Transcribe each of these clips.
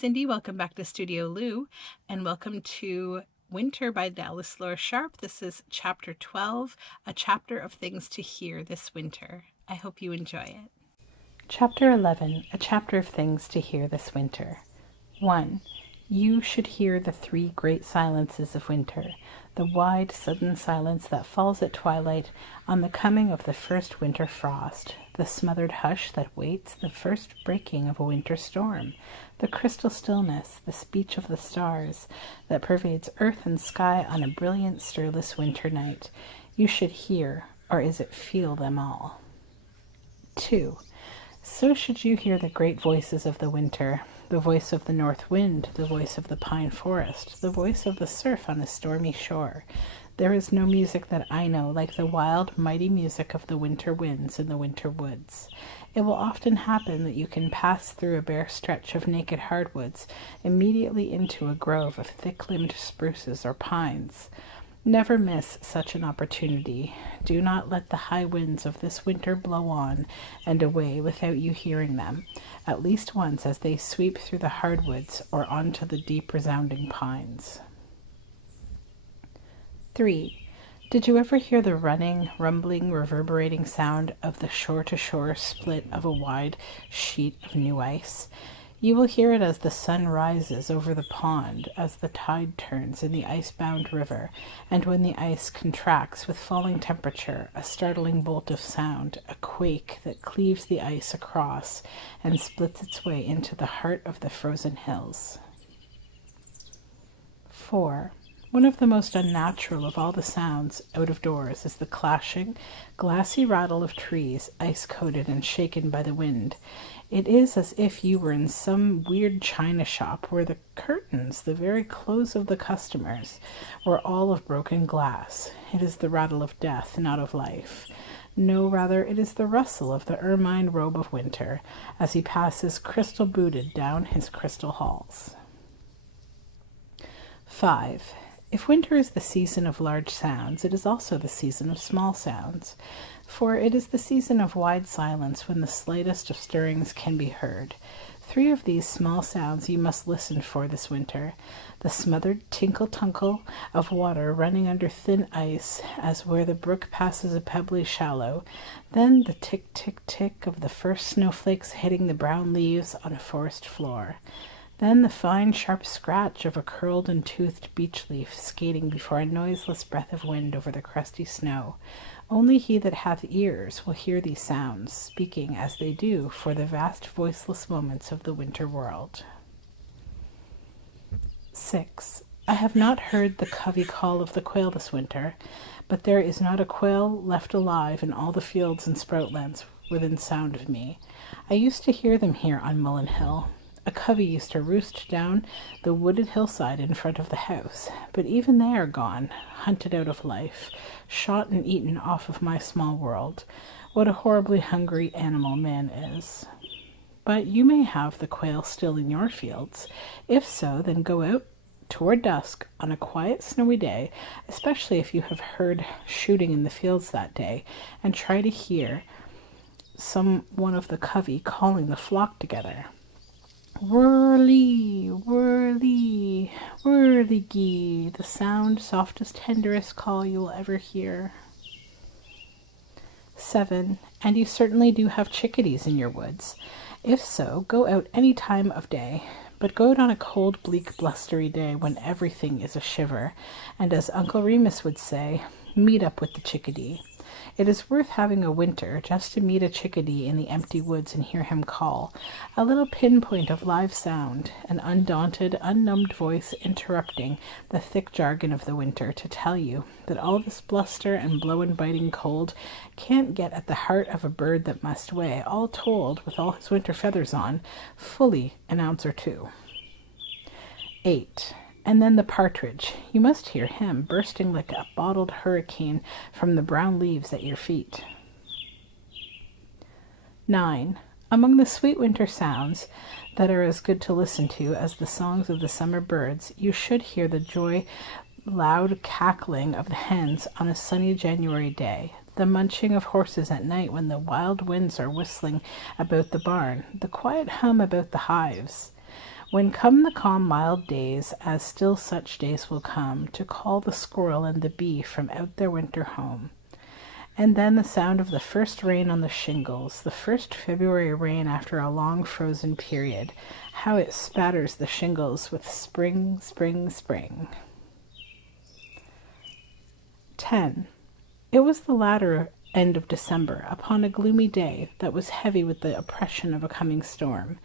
Cindy. Welcome back to Studioloo, and welcome to Winter by Dallas Laura Sharp. This is Chapter 12, a chapter of things to hear this winter. I hope you enjoy it. Chapter 11, a chapter of things to hear this winter. 1. You should hear the three great silences of winter, the wide, sudden silence that falls at twilight on the coming of the first winter frost, the smothered hush that waits the first breaking of a winter storm, the crystal stillness, the speech of the stars that pervades earth and sky on a brilliant, stirless winter night. You should hear, or is it feel them all? 2. So should you hear the great voices of the winter, the voice of the north wind, the voice of the pine forest, the voice of the surf on a stormy shore. There is no music that I know like the wild, mighty music of the winter winds in the winter woods. It will often happen that you can pass through a bare stretch of naked hardwoods immediately into a grove of thick-limbed spruces or pines. Never miss such an opportunity. Do not let the high winds of this winter blow on and away without you hearing them, at least once as they sweep through the hardwoods or onto the deep resounding pines. 3. Did you ever hear the running, rumbling, reverberating sound of the shore-to-shore split of a wide sheet of new ice? You will hear it as the sun rises over the pond, as the tide turns in the ice-bound river, and when the ice contracts with falling temperature, a startling bolt of sound, a quake that cleaves the ice across and splits its way into the heart of the frozen hills. 4. One of the most unnatural of all the sounds out of doors is the clashing, glassy rattle of trees, ice-coated and shaken by the wind. It is as if you were in some weird china shop where the curtains, the very clothes of the customers, were all of broken glass. It is the rattle of death, not of life. No, rather, it is the rustle of the ermine robe of winter as he passes crystal-booted down his crystal halls. 5. If winter is the season of large sounds, it is also the season of small sounds, for it is the season of wide silence when the slightest of stirrings can be heard. 3 of these small sounds you must listen for this winter: the smothered tinkle-tunkle of water running under thin ice as where the brook passes a pebbly shallow, then the tick-tick-tick of the first snowflakes hitting the brown leaves on a forest floor, then the fine, sharp scratch of a curled and toothed beech leaf skating before a noiseless breath of wind over the crusty snow. Only he that hath ears will hear these sounds, speaking as they do for the vast voiceless moments of the winter world. 6. I have not heard the covey call of the quail this winter, but there is not a quail left alive in all the fields and sproutlands within sound of me. I used to hear them here on Mullen Hill. A covey used to roost down the wooded hillside in front of the house, but even they are gone, hunted out of life, shot and eaten off of my small world. What a horribly hungry animal man is. But you may have the quail still in your fields. If so, then go out toward dusk on a quiet snowy day, especially if you have heard shooting in the fields that day, and try to hear some one of the covey calling the flock together. Whirly, whirly, whirligee, the sound, softest, tenderest call you will ever hear. 7. And you certainly do have chickadees in your woods. If so, go out any time of day, but go out on a cold, bleak, blustery day when everything is a shiver, and as Uncle Remus would say, meet up with the chickadee. It is worth having a winter just to meet a chickadee in the empty woods and hear him call, a little pinpoint of live sound, an undaunted, unnumbed voice interrupting the thick jargon of the winter to tell you that all this bluster and blow-and-biting cold can't get at the heart of a bird that must weigh, all told, with all his winter feathers on, fully an ounce or 2. 8. And then the partridge. You must hear him bursting like a bottled hurricane from the brown leaves at your feet. 9. Among the sweet winter sounds that are as good to listen to as the songs of the summer birds, you should hear the loud cackling of the hens on a sunny January day, the munching of horses at night when the wild winds are whistling about the barn, the quiet hum about the hives. When come the calm mild days, as still such days will come, to call the squirrel and the bee from out their winter home. And then the sound of the first rain on the shingles, the first February rain after a long frozen period, how it spatters the shingles with spring, spring, spring. 10. It was the latter end of December, upon a gloomy day that was heavy with the oppression of a coming storm.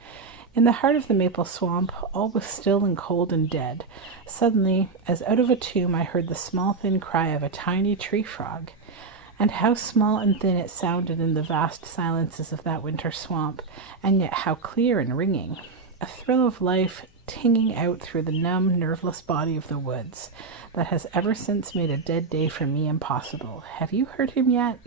In the heart of the maple swamp, all was still and cold and dead. Suddenly, as out of a tomb, I heard the small, thin cry of a tiny tree frog. And how small and thin it sounded in the vast silences of that winter swamp, and yet how clear and ringing. A thrill of life tinging out through the numb, nerveless body of the woods that has ever since made a dead day for me impossible. Have you heard him yet?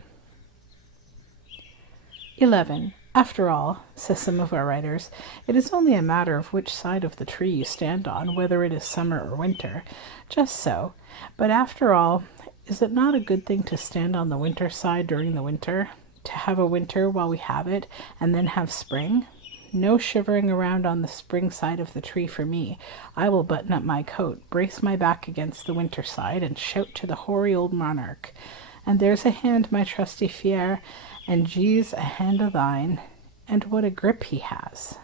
11. After all, says some of our writers, it is only a matter of which side of the tree you stand on, whether it is summer or winter. Just so. But after all, is it not a good thing to stand on the winter side during the winter? To have a winter while we have it, and then have spring? No shivering around on the spring side of the tree for me. I will button up my coat, brace my back against the winter side, and shout to the hoary old monarch. And there's a hand, my trusty Fier, and geez, a hand o' thine, and what a grip he has.